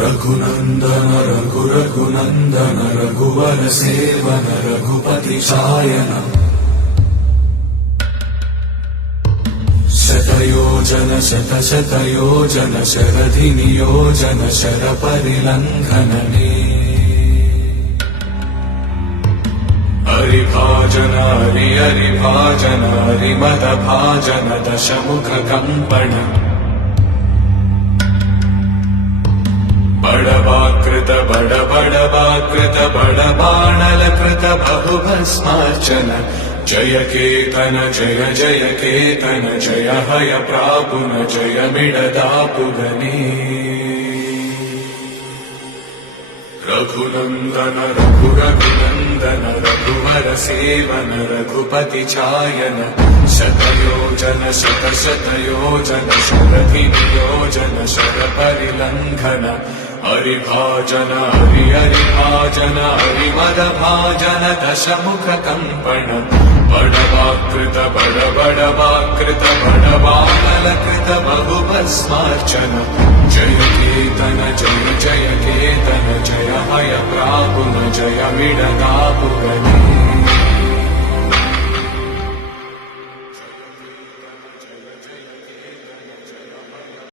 रघुनन्दन रघुनन्दन रघुवर seven Raghupati चायन शतयोजन शतशतयोजन शरधि नियोजन शरपरिलङ्घनने हरिभाजन हरिभाजन हरिमदभाजन दशमुख कम्पण बड़वाकृत बड़बाणलकृत बहुभस्मार्चन जय केतन जय जय केतन जय हय प्रापुन जय मिडदापुगने रघुनन्दन रघुनन्दन रघुवर सेवन रघुपति चायन शतयोजन शतशतयोजन शरधि नियोजन शरपरिलङ्घन हरिभाजन हरिभाजन हरिमदभाजन दशमुख कम्पण बड़वाकृत बड़बाणलकृत बहुभस्मार्चन जय केतन जय जय केतन जय हय प्रापुन जय मिडदापुगने